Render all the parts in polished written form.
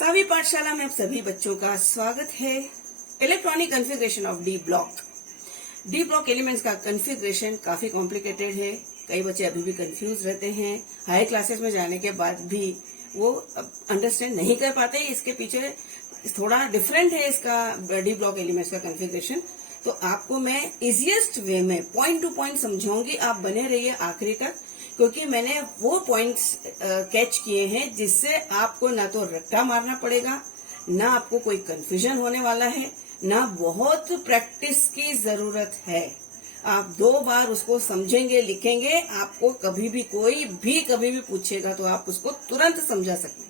सावी पाठशाला में आप सभी बच्चों का स्वागत है। Electronic configuration of D block elements का कॉन्फ़िगरेशन काफी कॉम्प्लिकेटेड है। कई बच्चे अभी भी कंफ्यूज रहते हैं। हाई क्लासेस में जाने के बाद भी वो अंडरस्टैंड नहीं कर पाते। इसके पीछे थोड़ा डिफरेंट है इसका डी ब्लॉक एलिमेंट्स का कॉन्फ़िगरेशन। तो आपको मैं इजीएस्ट वे में पॉइंट टू पॉइंट समझाऊंगी। आप बने रहिए आखिरी तक, क्योंकि मैंने वो पॉइंट्स कैच किए हैं जिससे आपको ना तो रट्टा मारना पड़ेगा, ना आपको कोई कंफ्यूजन होने वाला है, ना बहुत प्रैक्टिस की जरूरत है। आप 2 बार उसको समझेंगे, लिखेंगे, आपको कभी भी कोई भी कभी भी पूछेगा तो आप उसको तुरंत समझा सकेंगे।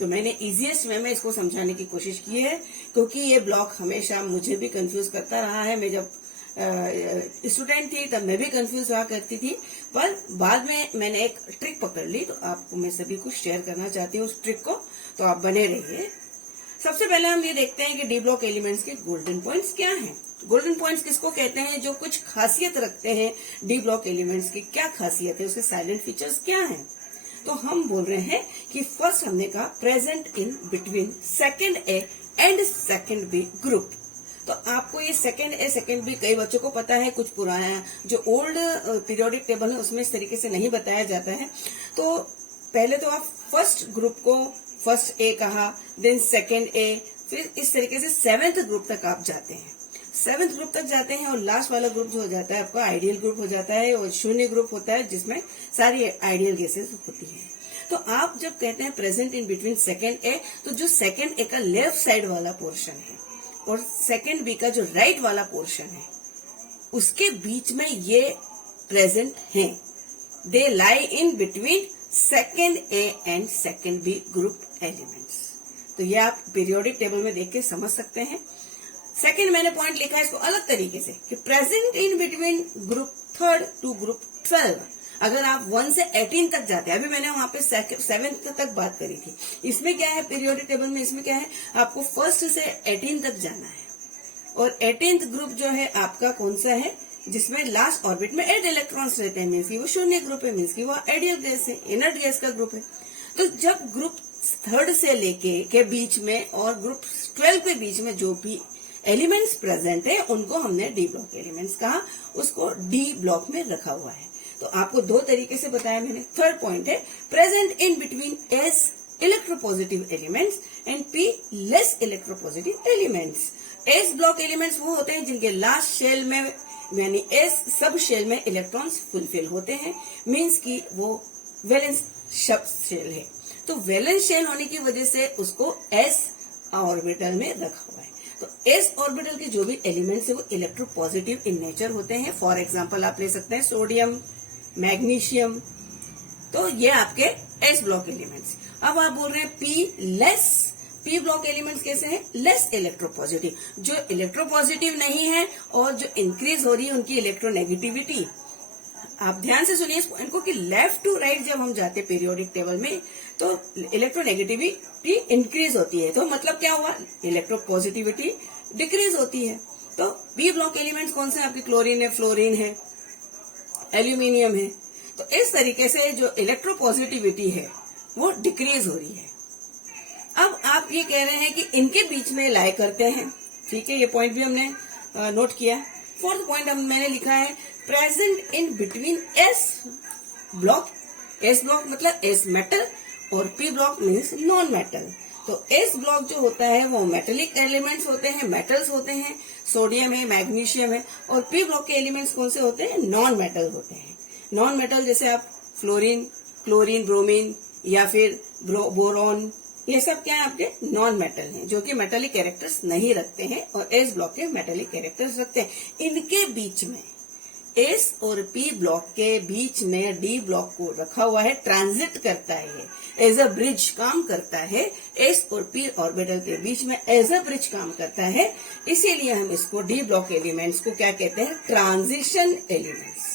तो मैंने इजीएस्ट वे में इसको समझाने की कोशिश की है, क्योंकि ये ब्लॉक हमेशा मुझे भी कंफ्यूज करता रहा है। मैं जब स्टूडेंट थी तब मैं भी कंफ्यूज हुआ करती थी, पर बाद में मैंने एक ट्रिक पकड़ ली, तो आपको मैं सभी कुछ शेयर करना चाहती हूँ उस ट्रिक को। तो आप बने रहिए। सबसे पहले हम ये देखते हैं कि डी ब्लॉक एलिमेंट्स के गोल्डन पॉइंट्स क्या हैं। गोल्डन पॉइंट्स किसको कहते हैं? जो कुछ खासियत रखते हैं डी ब्लॉक एलिमेंट्स की। क्या खासियत है, उसके साइलेंट फीचर्स क्या हैं? तो हम बोल रहे हैं कि फर्स्ट हमने कहा present in between second A and second B group. तो आपको ये सेकेंड ए सेकेंड बी कई बच्चों को पता है, कुछ पुराना जो ओल्ड पीरियोडिक टेबल है उसमें इस तरीके से नहीं बताया जाता है। तो पहले तो आप फर्स्ट ग्रुप को फर्स्ट ए कहा, देन सेकेंड ए, फिर इस तरीके से 7th ग्रुप तक आप जाते हैं। 7th ग्रुप तक जाते हैं और लास्ट वाला ग्रुप जो हो जाता है आपका आइडियल ग्रुप हो जाता है, और शून्य ग्रुप होता है जिसमें सारी आइडियल गैसेस होती है। तो आप जब कहते हैं प्रेजेंट इन बिटवीन सेकेंड ए, तो जो सेकेंड ए का लेफ्ट साइड वाला पोर्शन है और सेकेंड बी का जो राइट वाला पोर्शन है, उसके बीच में ये प्रेजेंट हैं। They lie in between second A and second B group elements. तो ये आप पीरियोडिक टेबल में देख के समझ सकते हैं। सेकेंड मैंने पॉइंट लिखा है इसको अलग तरीके से कि present in between group 3 to group 12। अगर आप 1 से 18 तक जाते हैं, अभी मैंने वहां पे 7th तक बात करी थी। इसमें क्या है पीरियोडिक टेबल में, इसमें क्या है आपको 1st से 18 तक जाना है। और 18th ग्रुप जो है आपका कौन सा है, जिसमें लास्ट ऑर्बिट में 8 इलेक्ट्रॉन्स रहते हैं, मीन्स की वो शून्य ग्रुप है, मीन्स की वो आइडियल गैस है, इनर्ट गैस का ग्रुप है। तो जब ग्रुप 3rd से लेके के बीच में और ग्रुप 12 के बीच में जो भी एलिमेंट्स प्रेजेंट है उनको हमने डी ब्लॉक एलिमेंट्स कहा, उसको डी ब्लॉक में रखा हुआ है। तो आपको 2 तरीके से बताया मैंने। थर्ड पॉइंट है present in between S electropositive elements and P less electropositive elements. S block elements वो होते हैं जिनके लास्ट शेल में यानी एस सब शेल में इलेक्ट्रॉन्स फुलफिल होते हैं, मीन्स की वो वैलेंस शेल है। तो वैलेंस शेल होने की वजह से उसको एस ऑर्बिटल में रखा हुआ है। तो एस ऑर्बिटल के जो भी एलिमेंट्स है वो इलेक्ट्रोपॉजिटिव इन नेचर होते हैं। फॉर एग्जांपल आप ले सकते हैं सोडियम, मैग्नीशियम। तो ये आपके एस ब्लॉक एलिमेंट्स। अब आप बोल रहे हैं P less. P block elements कैसे हैं? लेस इलेक्ट्रोपॉजिटिव, जो इलेक्ट्रोपॉजिटिव नहीं है और जो इंक्रीज हो रही है उनकी इलेक्ट्रोनेगेटिविटी। आप ध्यान से सुनिए इस पॉइंट को कि लेफ्ट टू राइट जब हम जाते पीरियोडिक टेबल में तो इलेक्ट्रोनेगेटिविटी इंक्रीज होती है। तो मतलब क्या हुआ? इलेक्ट्रोपॉजिटिविटी डिक्रीज होती है। तो पी ब्लॉक एलिमेंट्स कौन से हैं आपके? क्लोरीन है, फ्लोरीन है, एल्यूमिनियम है। तो इस तरीके से जो इलेक्ट्रोपॉजिटिविटी है वो डिक्रीज हो रही है। अब आप ये कह रहे हैं कि इनके बीच में लाई करते हैं, ठीक है, ये पॉइंट भी हमने नोट किया। 4th पॉइंट मैंने लिखा है present in between S block. S block मतलब एस मेटल और P block means non metal. तो एस ब्लॉक जो होता है वो मेटेलिक एलिमेंट्स होते हैं, मेटल्स होते हैं, सोडियम है, मैग्नीशियम है। और पी ब्लॉक के एलिमेंट्स कौन से होते हैं? नॉन मेटल होते हैं। नॉन मेटल जैसे आप फ्लोरीन, क्लोरीन, ब्रोमीन या फिर बोरॉन, ये सब क्या है आपके नॉन मेटल हैं, जो कि मेटेलिक कैरेक्टर्स नहीं रखते हैं और एस ब्लॉक के मेटेलिक कैरेक्टर्स रखते हैं। इनके बीच में एस और पी ब्लॉक के बीच में डी ब्लॉक को रखा हुआ है, ट्रांजिट करता है, एज अ ब्रिज काम करता है। एस और पी ऑर्बिटल के बीच में एज अ ब्रिज काम करता है, इसीलिए हम इसको डी ब्लॉक एलिमेंट्स को क्या कहते हैं? Transition elements.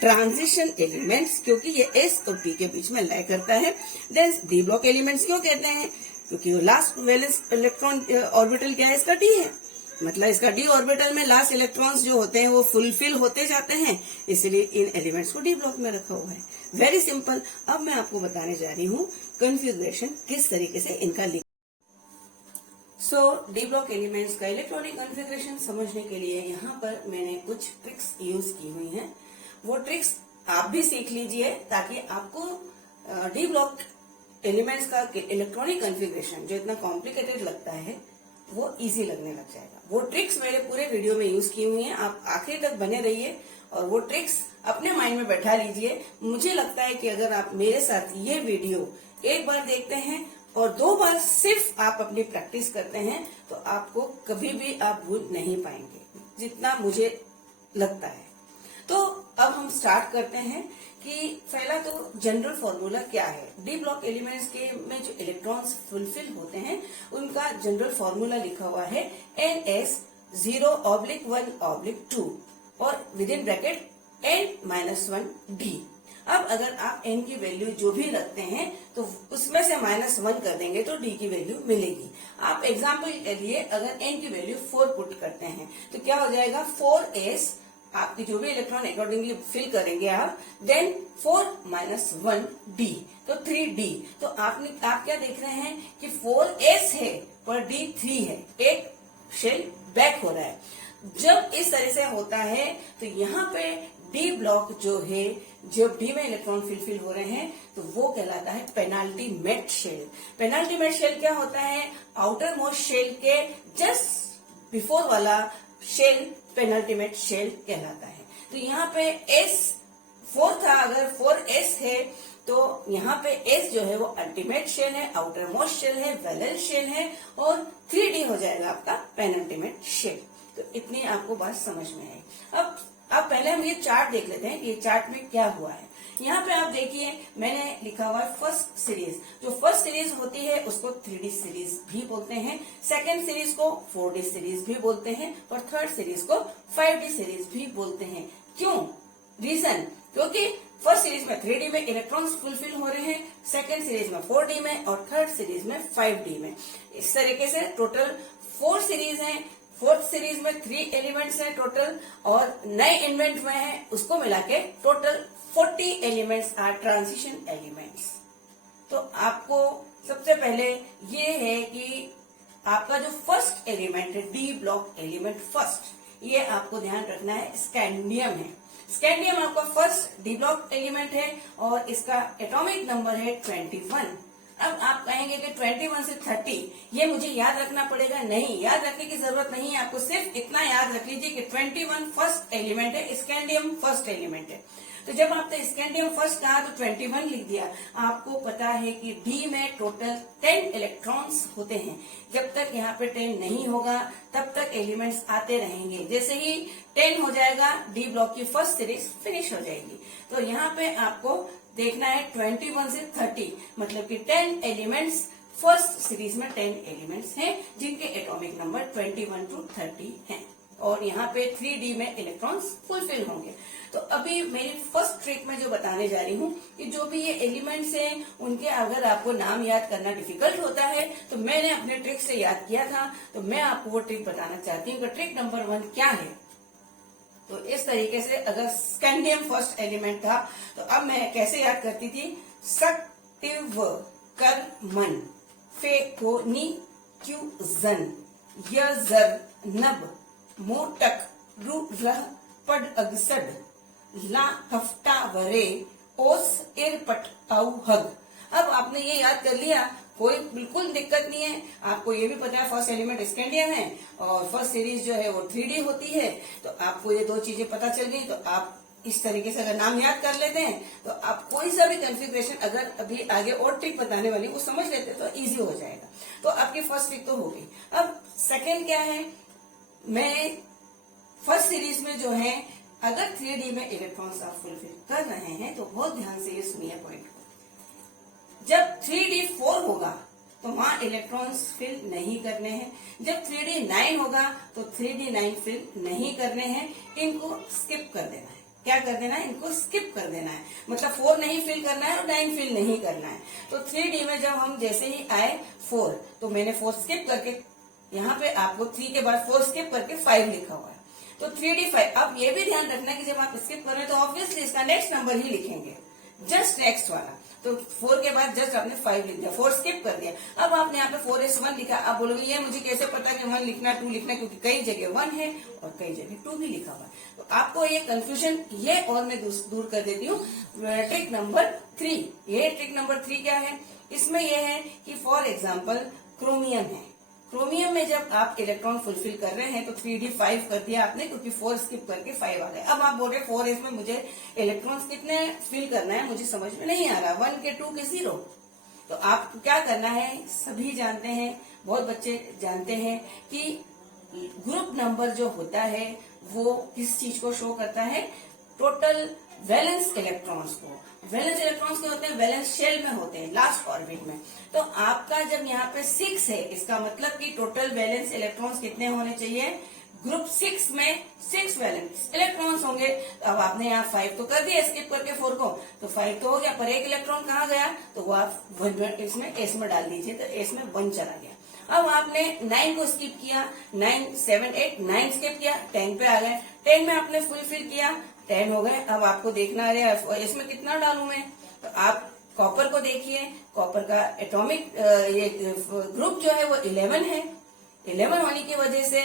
ट्रांजिशन एलिमेंट्स, क्योंकि ये एस और पी के बीच में लाई करता है। देन डी ब्लॉक एलिमेंट्स क्यों कहते हैं? क्योंकि लास्ट वैलेंस इलेक्ट्रॉन ऑर्बिटल क्या है? इसका डी है। मतलब इसका डी ऑर्बिटल में लास्ट इलेक्ट्रॉन्स जो होते हैं वो फुलफिल होते जाते हैं, इसलिए इन एलिमेंट्स को डी ब्लॉक में रखा हुआ है। Very simple. अब मैं आपको बताने जा रही हूँ कॉन्फ़िगरेशन किस तरीके से इनका लिख। सो डी ब्लॉक एलिमेंट्स का इलेक्ट्रॉनिक कॉन्फ़िगरेशन समझने के लिए यहाँ पर मैंने कुछ ट्रिक्स यूज की हुई हैं। वो ट्रिक्स आप भी सीख लीजिए ताकि आपको डी ब्लॉक एलिमेंट्स का इलेक्ट्रॉनिक कॉन्फ़िगरेशन जो इतना कॉम्प्लिकेटेड लगता है वो इजी लगने लग जाएगा। वो ट्रिक्स मेरे पूरे वीडियो में यूज की हुई हैं, आप आखिर तक बने रहिए और वो ट्रिक्स अपने माइंड में बैठा लीजिए। मुझे लगता है कि अगर आप मेरे साथ ये वीडियो एक बार देखते हैं और 2 बार सिर्फ आप अपनी प्रैक्टिस करते हैं तो आपको कभी भी आप भूल नहीं पाएंगे, जितना मुझे लगता है। तो अब हम स्टार्ट करते हैं कि पहला तो जनरल फॉर्मूला क्या है। डी ब्लॉक एलिमेंट्स के में जो इलेक्ट्रॉन्स फुलफिल होते हैं उनका जनरल फॉर्मूला लिखा हुआ है NS0/1/2 और विद इन ब्रैकेट n-1d। अब अगर आप n की वैल्यू जो भी रखते हैं तो उसमें से -1 कर देंगे तो d की वैल्यू मिलेगी। आप एग्जाम्पल के लिए अगर n की वैल्यू 4 पुट करते हैं तो क्या हो जाएगा 4s, आपकी जो भी इलेक्ट्रॉन अकॉर्डिंगली फिल करेंगे आप, देन 4 - 1d तो 3d। तो आप क्या देख रहे हैं कि 4s है पर d 3 है, एक शेल बैक हो रहा है। जब इस तरह से होता है तो यहाँ पे डी ब्लॉक जो है, जब डी में इलेक्ट्रॉन फिल हो रहे हैं तो वो कहलाता है penultimate shell. Penultimate shell क्या होता है, आउटर मोस्ट शेल के जस्ट बिफोर वाला शेल पेनाल्टी मेट शेल कहलाता है। तो यहाँ पे S4 था, अगर 4S है तो यहाँ पे S जो है वो अल्टीमेट शेल है, आउटर मोस्ट शेल है, वैलेंस शेल है और 3D हो जाएगा आपका पेनल्टीमेट शेल। तो इतनी आपको बात समझ में आई। अब पहले हम ये चार्ट देख लेते हैं कि ये चार्ट में क्या हुआ है। यहाँ पे आप देखिए मैंने लिखा हुआ है फर्स्ट सीरीज। जो फर्स्ट सीरीज होती है उसको 3D सीरीज भी बोलते हैं, सेकेंड सीरीज को 4D सीरीज भी बोलते हैं और थर्ड सीरीज को 5D सीरीज भी बोलते हैं। क्यों? रीजन, क्योंकि फर्स्ट सीरीज में 3D में इलेक्ट्रॉन्स फुलफिल हो रहे हैं, सेकेंड सीरीज में 4D में और थर्ड सीरीज में 5D में। इस तरीके से टोटल 4 सीरीज है। फोर्थ सीरीज में 3 एलिमेंट्स हैं टोटल और नए इन्वेंट हुए हैं उसको मिला के total 40 elements are transition elements. तो आपको सबसे पहले ये है कि आपका जो फर्स्ट एलिमेंट है डी ब्लॉक एलिमेंट फर्स्ट, ये आपको ध्यान रखना है स्कैंडियम है। स्कैंडियम आपका फर्स्ट डी ब्लॉक एलिमेंट है और इसका एटॉमिक नंबर है 21। अब आप कहेंगे कि 21 से 30 ये मुझे याद रखना पड़ेगा। नहीं, याद रखने की जरूरत नहीं है, आपको सिर्फ इतना याद रख लीजिए कि 21 फर्स्ट एलिमेंट है, स्कैंडियम फर्स्ट एलिमेंट है। तो जब आपने स्कैंडियम फर्स्ट कहा तो 21 लिख दिया। आपको पता है कि डी में टोटल 10 इलेक्ट्रॉन्स होते हैं। जब तक यहाँ पे 10 नहीं होगा तब तक एलिमेंट्स आते रहेंगे। जैसे ही 10 हो जाएगा डी ब्लॉक की फर्स्ट सीरीज फिनिश हो जाएगी। तो यहाँ पे आपको देखना है 21 से 30, मतलब कि 10 एलिमेंट्स फर्स्ट सीरीज में 10 एलिमेंट्स हैं जिनके एटॉमिक नंबर 21 to 30 हैं और यहाँ पे 3D में इलेक्ट्रॉन्स फुलफिल होंगे। तो अभी मेरी फर्स्ट ट्रिक में जो बताने जा रही हूँ कि जो भी ये एलिमेंट्स हैं उनके अगर आपको नाम याद करना डिफिकल्ट होता है तो मैंने अपने ट्रिक से याद किया था, तो मैं आपको वो ट्रिक बताना चाहती हूँ कि ट्रिक नंबर 1 क्या है। तो इस तरीके से अगर स्कैंडियम फर्स्ट एलिमेंट था तो अब मैं कैसे याद करती थी, सक्टिव कर मन फेकोनी क्यूजन यजर नब मोटक रू रह पड अगसड ला हफ्ता वरे ओस इरपट आउ हग। अब आपने ये याद कर लिया, कोई बिल्कुल दिक्कत नहीं है। आपको ये भी पता है फर्स्ट एलिमेंट स्कैंडियम है और फर्स्ट सीरीज जो है वो 3D होती है। तो आपको ये 2 चीजें पता चल गई। तो आप इस तरीके से अगर नाम याद कर लेते हैं तो आप कोई सा भी कॉन्फ़िगरेशन अगर अभी आगे और ट्रिक बताने वाली वो समझ लेते हैं तो इजी हो जाएगा। तो आपकी फर्स्ट ट्रिक तो हो गई। अब सेकेंड क्या है, मैं फर्स्ट सीरीज में जो है अगर 3D में इलेक्ट्रॉन्स आप फुलफिल कर रहे हैं तो बहुत ध्यान से ये सुनिए पॉइंट को। जब 3D 4 होगा तो वहां इलेक्ट्रॉन्स फिल नहीं करने हैं। जब 3D 9 होगा तो 3D 9 फिल नहीं करने हैं, इनको स्किप कर देना है। क्या कर देना है, इनको स्किप कर देना है। मतलब 4 नहीं फिल करना है और 9 फिल नहीं करना है। तो 3D में जब हम जैसे ही आए 4 तो मैंने 4 स्किप करके यहाँ पे आपको 3 के बाद 4 स्किप करके 5 लिखा हुआ है। तो 3D 5। अब ये भी ध्यान रखना है कि जब आप स्किप कर रहे हैं तो ऑब्वियसली इसका नेक्स्ट नंबर ही लिखेंगे, जस्ट नेक्स्ट वाला। तो तो 4 के बाद जस्ट आपने 5 लिख दिया, 4 स्किप कर दिया। अब आपने यहाँ पे 4s1 लिखा। आप बोलोगे ये मुझे कैसे पता कि 1 लिखना 2 लिखना, क्योंकि कई जगह 1 है और कई जगह 2 भी लिखा हुआ है। तो आपको ये कंफ्यूजन ये और मैं दूर कर देती हूँ। ट्रिक नंबर 3, ये ट्रिक नंबर 3 क्या है, इसमें यह है कि फॉर एग्जाम्पल क्रोमियम है। क्रोमियम में जब आप इलेक्ट्रॉन फुलफिल कर रहे हैं तो 3d 5 कर दिया आपने, क्योंकि 4 स्किप करके 5 आ गए। अब आप बोल रहे 4s में मुझे इलेक्ट्रॉन्स कितने फिल करना है, मुझे समझ में नहीं आ रहा, 1 के 2 के 0। तो आप क्या करना है, सभी जानते हैं, बहुत बच्चे जानते हैं कि ग्रुप नंबर जो होता है वो किस चीज को शो करता है, टोटल वैलेंस इलेक्ट्रॉन्स को। वैलेंस इलेक्ट्रॉन्स के होते हैं, वैलेंस शेल में होते हैं, लास्ट ऑर्बिट में। तो आपका जब यहाँ पे 6 है, इसका मतलब कि टोटल वैलेंस इलेक्ट्रॉन्स कितने होने चाहिए, ग्रुप 6 में 6 वैलेंस इलेक्ट्रॉन्स होंगे। अब आपने यहाँ 5 तो कर दिया स्किप करके 4 को, तो 5 तो हो गया, पर एक इलेक्ट्रॉन कहाँ गया, तो वो आप इसमें एस में डाल दीजिए, तो एस में 1 चला गया। अब आपने 9 को स्किप किया, 9 7 8 9 स्किप किया, 10 पे आ गए, 10 में आपने फुलफिल किया, 10 हो गए। अब आपको देखना है इसमें कितना डालूं मैं, तो आप कॉपर को देखिए, कॉपर का एटॉमिक ये ग्रुप जो है वो 11 है। 11 होने की वजह से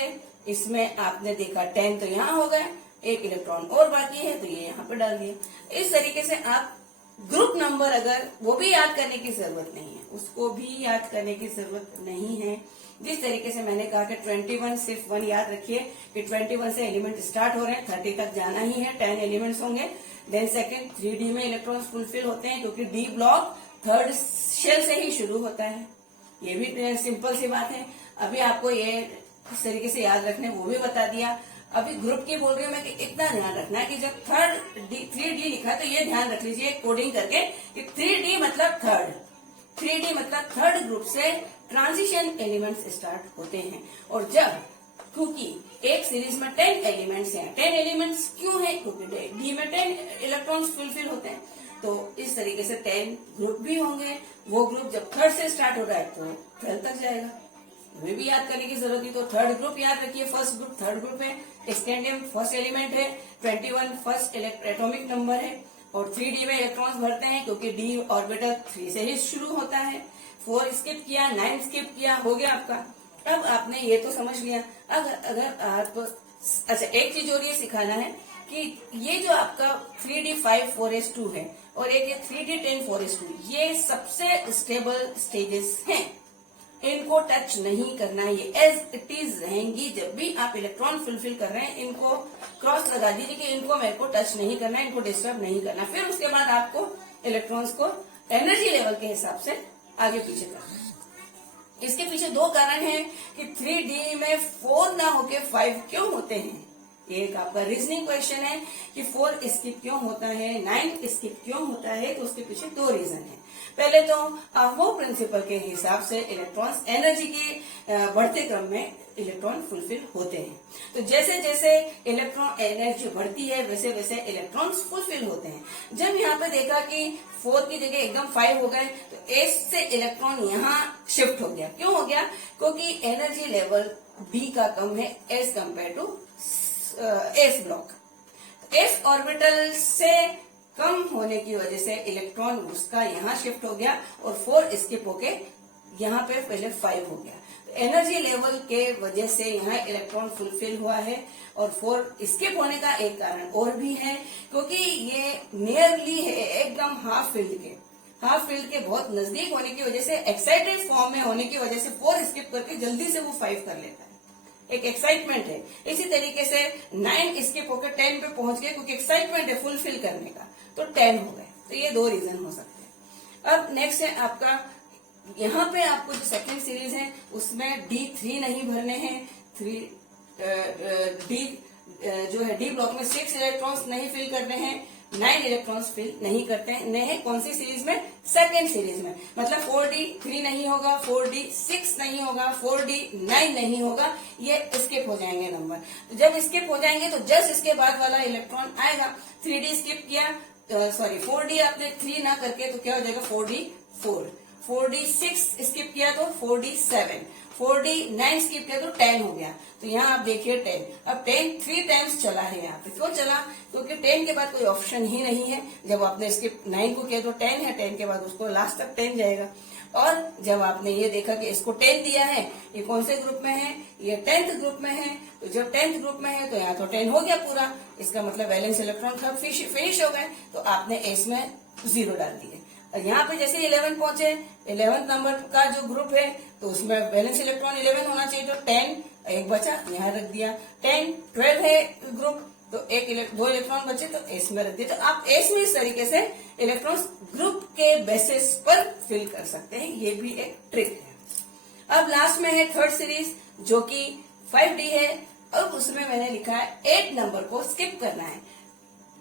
इसमें आपने देखा 10 तो यहाँ हो गए, एक इलेक्ट्रॉन और बाकी है तो ये यहाँ पे डाल दिया। इस तरीके से आप ग्रुप नंबर, अगर वो भी याद करने की जरूरत नहीं है, उसको भी याद करने की जरूरत नहीं है। जिस तरीके से मैंने कहा कि 21 सिर्फ 1 याद रखिए कि 21 से एलिमेंट स्टार्ट हो रहे हैं, 30 तक जाना ही है, 10 एलिमेंट्स होंगे। देन सेकंड 3D में इलेक्ट्रॉन्स फुलफिल होते हैं, क्योंकि डी ब्लॉक थर्ड शेल से ही शुरू होता है। ये भी सिंपल सी बात है। अभी आपको ये किस तरीके से याद रखने वो भी बता दिया। अभी ग्रुप की बोल रही हूँ मैं कि इतना ध्यान रखना है कि जब 3D लिखा तो ये ध्यान रख लीजिए कोडिंग करके कि 3D मतलब थर्ड, 3D मतलब थर्ड ग्रुप से ट्रांजिशन एलिमेंट्स स्टार्ट होते हैं। और जब, क्योंकि एक सीरीज में 10 एलिमेंट्स हैं, 10 एलिमेंट्स क्यों है, क्योंकि डी में 10 इलेक्ट्रॉन्स फुलफिल होते हैं। तो इस तरीके से 10 ग्रुप भी होंगे। वो ग्रुप जब थर्ड से स्टार्ट हो रहा है तो 12 तक जाएगा, वे भी याद करने की जरूरत नहीं। तो थर्ड ग्रुप याद रखिए, फर्स्ट ग्रुप थर्ड ग्रुप है, स्कैंडियम फर्स्ट एलिमेंट है, 21 फर्स्ट एटॉमिक नंबर है, और 3D में इलेक्ट्रॉन्स भरते हैं क्योंकि डी ऑर्बिटल 3 से ही शुरू होता है। 4 स्किप किया, 9 स्किप किया, हो गया आपका। अब आपने ये तो समझ लिया। अगर आप, अच्छा एक चीज और ये सिखाना है कि ये जो आपका 3D 5 4s2 है और एक 3D 10 4s2, ये सबसे स्टेबल स्टेजेस हैं, इनको टच नहीं करना है, ये एज इट इज रहेंगी। जब भी आप इलेक्ट्रॉन फुलफिल कर रहे हैं इनको क्रॉस लगा दीजिए कि इनको मेरे को टच नहीं करना है, इनको डिस्टर्ब नहीं करना। फिर उसके बाद आपको इलेक्ट्रॉन्स को एनर्जी लेवल के हिसाब से आगे पीछे करना है। इसके पीछे 2 कारण हैं कि 3D में 4 ना होके 5 क्यों होते हैं। एक आपका रीजनिंग क्वेश्चन है कि 4 स्किप क्यों होता है, 9 स्किप क्यों होता है, तो उसके पीछे 2 रीजन है। पहले तो वो प्रिंसिपल के हिसाब से इलेक्ट्रॉन्स एनर्जी के बढ़ते क्रम में इलेक्ट्रॉन फुलफिल होते हैं। तो जैसे जैसे इलेक्ट्रॉन एनर्जी बढ़ती है वैसे वैसे इलेक्ट्रॉन्स फुलफिल होते हैं। जब यहाँ पे देखा कि 4 की जगह एकदम 5 हो गए तो एस से इलेक्ट्रॉन यहाँ शिफ्ट हो गया। क्यों हो गया, क्योंकि एनर्जी लेवल डी का कम है as compare to S block. S orbital से कम होने की वजह से इलेक्ट्रॉन उसका यहाँ शिफ्ट हो गया और 4 स्किप होके यहाँ पे पहले 5 हो गया। तो एनर्जी लेवल के वजह से यहाँ इलेक्ट्रॉन फुलफिल हुआ है। और 4 स्किप होने का एक कारण और भी है, क्योंकि ये नियरली है एकदम हाफ फील्ड के बहुत नजदीक होने की वजह से, एक्साइटेड फॉर्म में होने की वजह से 4 स्किप करके जल्दी से वो 5 कर लेता है, एक एक्साइटमेंट है। इसी तरीके से 9 स्किप होकर 10 पे पहुंच गए क्योंकि एक्साइटमेंट है फुलफिल करने का, तो 10 हो गए। तो ये 2 रीजन हो सकते हैं। अब नेक्स्ट है आपका, यहाँ पे आपको जो सेकंड सीरीज है उसमें D3 नहीं भरने हैं। डी जो है डी ब्लॉक में 6 इलेक्ट्रॉन्स नहीं फिल करने हैं, 9 इलेक्ट्रॉन्स फिल नहीं करते हैं। नहीं, कौन सी सीरीज में, सेकेंड सीरीज में। मतलब 4D3 नहीं होगा, 4D6 नहीं होगा, 4D9 नहीं होगा, ये स्किप हो जाएंगे नंबर। तो जब स्किप हो जाएंगे तो जस्ट इसके बाद वाला इलेक्ट्रॉन आएगा। 3D स्किप किया, 4D आपने 3 ना करके तो क्या हो जाएगा 4D4, 4D6 स्किप किया तो 4D7, 4D9 स्किप किया तो 10 हो गया। तो यहाँ आप देखिए 10। अब 10 3 टाइम्स चला है यहाँ पे। क्यों चला? क्योंकि 10 के बाद कोई ऑप्शन ही नहीं है। जब आपने स्किप 9 को किया तो 10 है, 10 के बाद उसको लास्ट तक 10 जाएगा। और जब आपने ये देखा कि इसको 10 दिया है, ये कौन से ग्रुप में है? ये 10th ग्रुप में है। तो जब 10th ग्रुप में है तो यहाँ तो 10 हो गया पूरा। इसका मतलब वैलेंस इलेक्ट्रॉन सब फिनिश हो गए। तो आपने एस में 0 डाल दिए। और यहाँ पे जैसे 11 पहुंचे, 11th नंबर का जो ग्रुप है तो उसमें वैलेंस इलेक्ट्रॉन 11 होना चाहिए। तो 10 एक बचा, यहाँ रख दिया। 10 12 है ग्रुप, तो 2 इलेक्ट्रॉन बचे तो एस में रख दिए। तो आप एस में इस तरीके से इलेक्ट्रॉन्स ग्रुप के बेसिस पर फिल कर सकते हैं। ये भी एक ट्रिक है। अब लास्ट में है थर्ड सीरीज जो कि 5D है। और उसमें मैंने लिखा है 8 नंबर को स्किप करना है।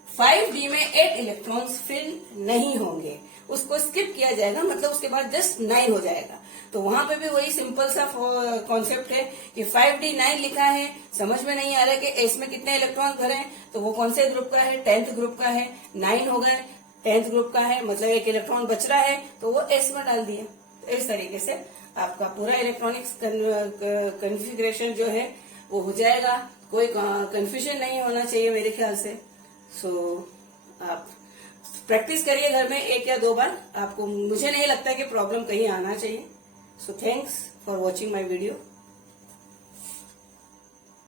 5D में 8 इलेक्ट्रॉन्स फिल नहीं होंगे, उसको स्किप किया जाएगा, मतलब उसके बाद जस्ट 9 हो जाएगा। तो वहां पे भी वही सिंपल सा कॉन्सेप्ट है कि 5D 9 लिखा है, समझ में नहीं आ रहा है कि एस में कितने इलेक्ट्रॉन भरे, तो वो कौन से ग्रुप का है? 10th ग्रुप का है। 9 हो गए, 10th ग्रुप का है, मतलब एक इलेक्ट्रॉन बच रहा है तो वो एस में डाल दिया। तो इस तरीके से आपका पूरा इलेक्ट्रॉनिक्स कन्फिग्रेशन जो है वो हो जाएगा। कोई कंफ्यूजन नहीं होना चाहिए मेरे ख्याल से। सो आप प्रैक्टिस करिए घर में 1 या 2 बार। आपको, मुझे नहीं लगता कि प्रॉब्लम कहीं आना चाहिए। So thanks for watching my video.